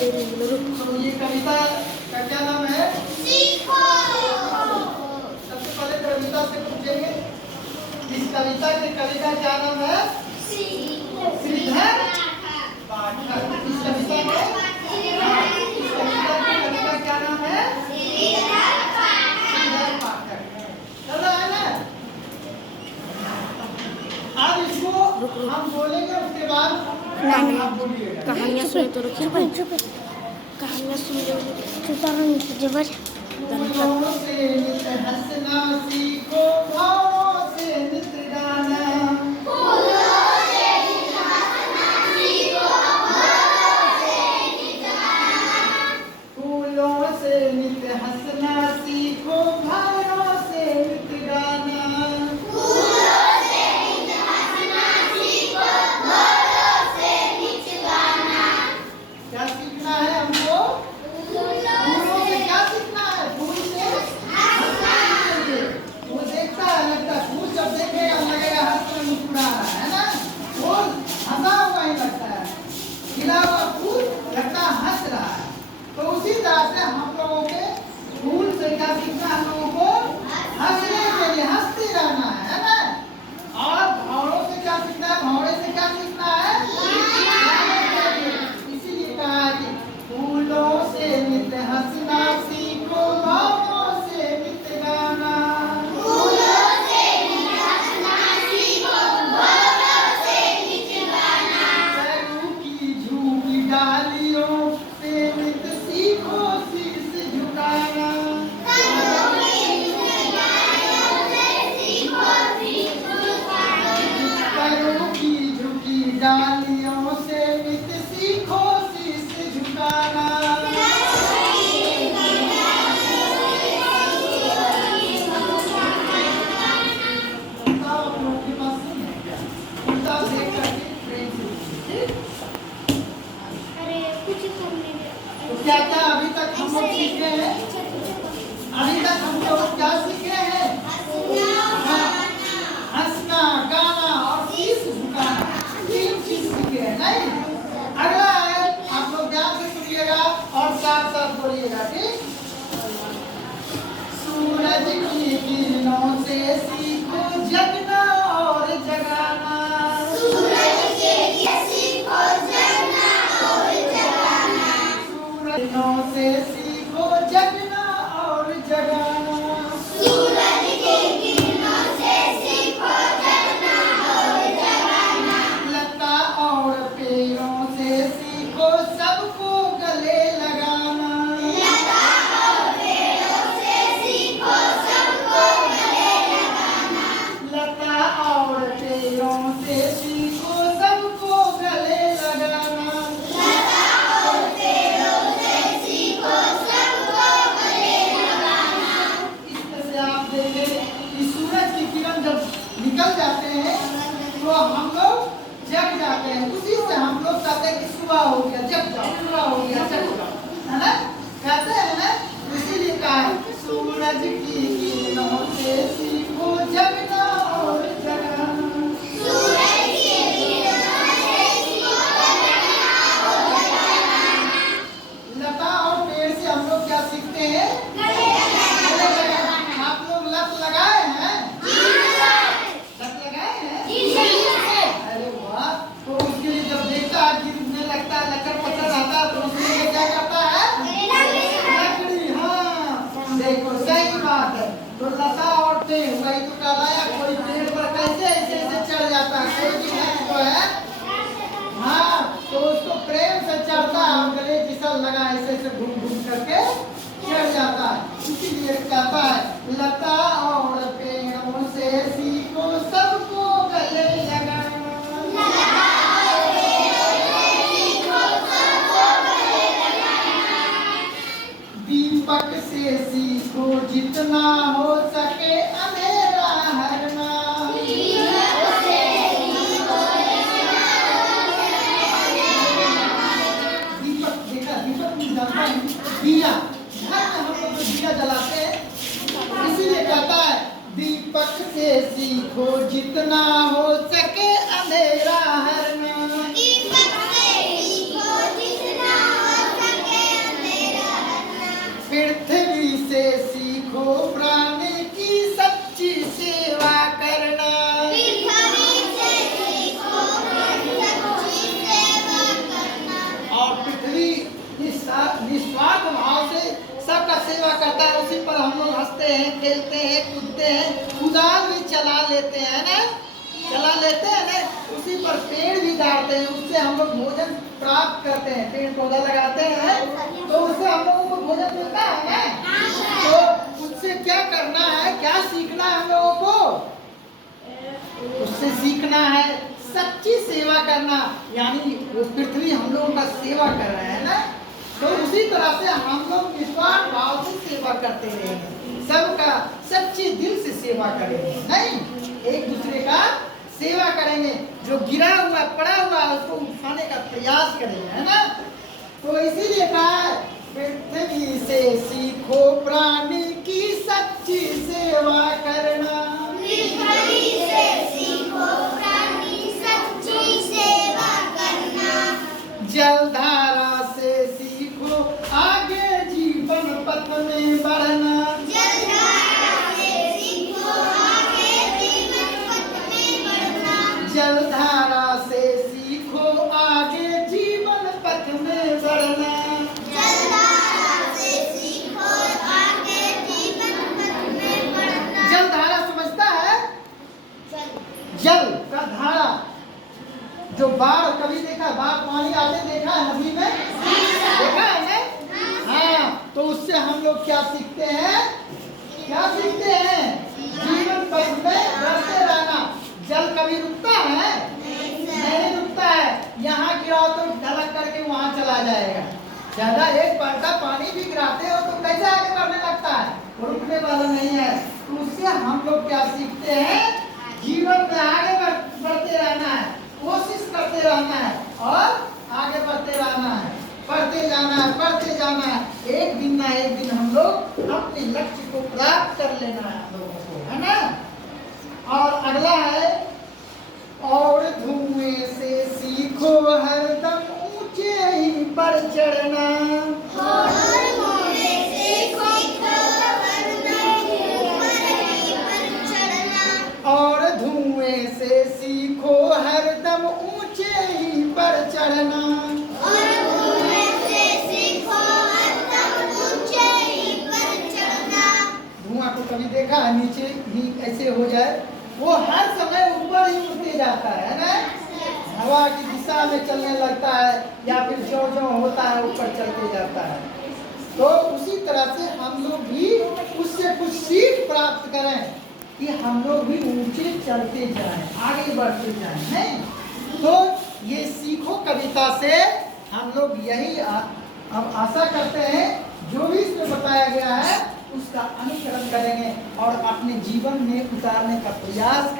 तो ये कविता का क्या नाम है? सीखो। सबसे पहले कविता से पूछेंगे, इस कविता के कवि का क्या नाम है? श्रीधर पाठक। इस कविता के कवि का क्या नाम है? श्रीधर पाठक। चलो है ना, अब इसको हम बोलेंगे, उसके बाद आप बोलिएगा। कहानियाँ सुने तो रुकिए भाई, कहानियाँ सुन लो। फूलों से नित हंसना सीखो, भावों से नित गाना। फूलों से नित हंसना सीखो, भावों से नित गाना। फूलों से नित हंसना सीखो, भावों से नित गाना। फूलों से नित हंसना सीखो, भावों से नित गाना। क्या सीखना है हमको? फूलों से क्या सीखना है? फूल से हंसना सीखेंगे। वो देखता है, लगता है फूल जब देखेगा लगेगा हंस में मुस्कुरा रहा है ना, फूल हंसा हुआ ही लगता है, खिला हुआ फूल लगता है हंस रहा है। तो उसी तरह से हम लोगों के फूल से क्या सीखना है? हम लोगों को हंसने के लिए हंसते रहना है ना। और भौरों से क्या सीखना है? भौरे से क्या सीखना है? गाने के लिए। इसीलिए कहा है कि फूलों से नित हंसना सीखो, भावों से नित गाना। फूलों से नित हंसना सीखो, भावों से नित गाना। सरू की झूठी डालियों से नित सीखो शीश झुकाना। सरू की झूठी डालियों से सीखो शीश झुकाना। सरू की झूठी डालियों से नित सीखो शीश झुकाना। क्या क्या अभी तक हम लोग सीखे हैं? अभी तक हम लोग क्या सीखे हैं? हंसना, गाना और शीश झुकाना, 3 चीज सीखे हैं नहीं? अगला है, आप लोग ध्यान से सुनिएगा और साथ साथ बोलिएगा, ठीक? सूरज की किरणों से सीखो जगना और जगाना। सूरज के सीखो जगना और जगाना। सूरज से सीखो जगना और जगाना। सूरज के किरणों से सीखो जगना और जगाना। लता और पेड़ों से सीखो सबको गले लगाना। लता और पेड़ों से सीखो सबको गले लगाना। लता और पेड़ों से सीखो सबको गले लगाना। लता और पेड़ों से सीखो सबको गले लगाना। इस तरह से आप देखें कि सूरज की किरण जब निकल जाते हैं तो हम लोग जग जाते हैं। उसी से हम लोग कहते हैं कि सुबह हो गया, जग जाओ, सुबह हो गया, जग जाओ, है ना? कहते हैं ना, इसीलिए कहा है सूरज की किरणों से सीखो जगना और जगाना। सूरज की किरणों से सीखो जगना और जगाना। लता और पेड़ से हम लोग क्या सीखते हैं? गले लगाना। आप लोग लत लगाए हैं? लत लगाए हैं? अरे वाह! तो उसके लिए जब देखता है गिरने लगता है, लचर पचर रहता है, तो उसके लिए क्या करता है? लकड़ी। हाँ, देखो सही बात है। तो लता और पेड़, वही तो कहलाया, कोई पेड़ पर कैसे ऐसे ऐसे चढ़ जाता है, कोई भी जो है, हाँ, तो उसको प्रेम से चढ़ता है, गले जिसे लगा ऐसे ऐसे घूम घूम करके चढ़ जाता है। इसीलिए कहता है लता और पेड़ों से सीखो सबको गले लगाना। लता और पेड़ों से सीखो सबको गले लगाना। दीपक से सीखो जितना हो सके अंधेरा हरना। दीपक से सीखो जितना हो सके दीपक, देखा दीपक नहीं जानता है? दिया, घर में हम लोग जो दिया जलाते हैं, इसीलिए कहता है दीपक से सीखो जितना हो सके अंधेरा हरना। दीपक से सीखो जितना हो सके सीखो प्राण की सच्ची सेवा करना। और पृथ्वी निस्वार्थ भाव से सबका सेवा करता है। उसी पर हम लोग हंसते हैं, खेलते हैं, कूदते हैं, कुदाल भी चला लेते हैं ना, चला लेते हैं ना। उसी पर पेड़ भी गाड़ते हैं, उससे हम लोग भोजन प्राप्त करते हैं। पेड़ पौधा लगाते हैं तो उससे हम लोगों को भोजन मिलता है ना। तो उससे क्या करना है, क्या सीखना है हम लोगों को? उससे सीखना है सच्ची सेवा करना, यानी वो पृथ्वी हम लोगों का सेवा कर रहे हैं ना। तो उसी तरह से हम लोग निस्वार्थ भाव से सेवा करते रहेंगे, सबका सच्चे दिल से सेवा करेंगे, नहीं एक दूसरे का सेवा करेंगे। जो गिरा हुआ पड़ा हुआ उसको उठाने का प्रयास करेंगे, है ना। तो इसीलिए कहा पृथ्वी से सीखो प्राणी की सच्ची सेवा करना। जलधारा से सीखो आगे जीवन पथ में बढ़ना। जलधारा से सीखो आगे जीवन पथ में बढ़ना। जलधारा समझता है? जल का धारा, जो बाढ़ कभी देखा, बाढ़ पानी आते देखा है नदी में, देखा है ना? हाँ, तो उससे हम लोग क्या सीखते हैं? क्या सीखते हैं? जीवन पथ में बढ़ते रहना। जल कभी रुकता है? नहीं रुकता है। यहाँ गिराओ तो ढलक करके वहाँ चला जाएगा। ज्यादा एक बाल्टा पानी भी गिराते हो तो कैसे आगे बढ़ने लगता है? रुकने वाला नहीं है। तो उससे हम लोग क्या सीखते हैं? जीवन में आगे बढ़ते रहना है, कोशिश करते रहना है और आगे बढ़ते रहना है, पढ़ते जाना है, पढ़ते जाना है। एक दिन ना एक दिन हम लोग अपने लक्ष्य को प्राप्त कर लेना है हम लोगों को, है ना। और अगला है, और धुएं से सीखो हरदम ऊंचे ही पर चढ़ना। और धुएं से सीखो हरदम ऊंचे ही पर चढ़ना। धुआं को कभी देखा है नीचे ही ऐसे हो जाए? वो हर समय ऊपर ही उठते जाता है ना, हवा की दिशा में चलने लगता है, या फिर जो जो होता है ऊपर चलते जाता है। तो उसी तरह से हम लोग भी उससे कुछ सीख प्राप्त करें कि हम लोग भी ऊंचे चलते जाएं, आगे बढ़ते जाएं, नहीं। तो ये सीखो कविता से हम लोग यही अब आशा करते हैं, जो भी इसमें बताया गया है उसका अनुसरण करेंगे और अपने जीवन में उतारने का प्रयास करेंगे।